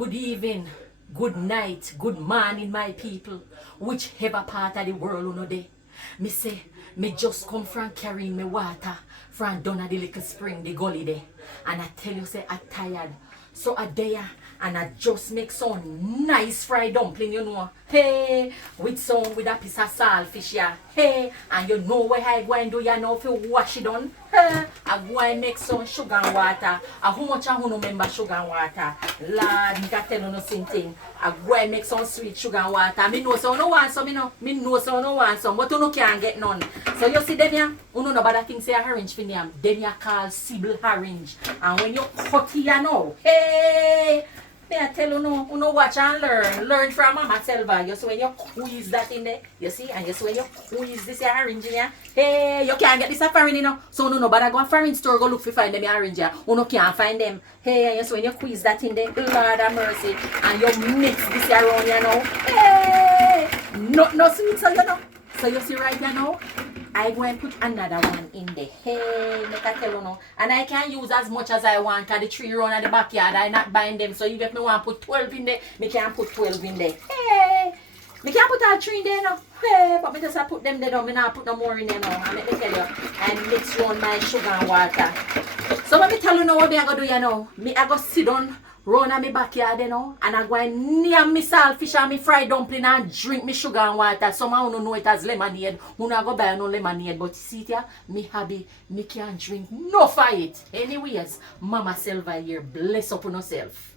Good evening, good night, good morning, my people. Whichever part of the world you know there. Me say, me just come from carrying me water from down at the little spring, the gully there. And I tell you, say, I'm tired. So I there and I just make some nice fried dumpling, you know. Hey, with a piece of saltfish, yeah. Hey, and you know what I go and do, you know, if you wash it on. Hey, I go and make some sugar and water. And how much I want to remember sugar and water? Lord, me can tell you no same thing. I go and make some sweet sugar and water. Me know so no want some, you know. Me know so no want some, but you no can't get none. So you see them here, you know about that thing say a orange for them. Then you call Sibyl orange. And when you cut here now, hey, me I tell you no watch and learn. Learn from Mama Selva. You see when you squeeze that in there, you see, and you see when you squeeze this here orange in here, hey, you can't get this a foreign, you know. So no, but I go a foreign store, go look for find them orange here. You no can't find them. Hey, and you see when you squeeze that in there, Lord have mercy, and you mix this here around here now. Hey, no sweet, so you know. So you see right here now, I go and put another one in there. Hey, make I tell you now. And I can use as much as I want because the tree run at the backyard. I not buying them. So you get me want to put 12 in there, me can put 12 in there. Hey, me can put all 3 in there now. Hey, but me just put them there now. Me not put no more in there now. And let me tell you, I mix round my sugar and water. So let me tell you now what I go do you know. Me I go sit down run at my backyard, you know, and I go and near me saltfish and me fried dumpling and drink me sugar and water. Some of you know it as lemonade. You not go buy no lemonade, but see it here, me happy, me can't drink no for it. Anyways, Mama Selva here, bless up on yourself.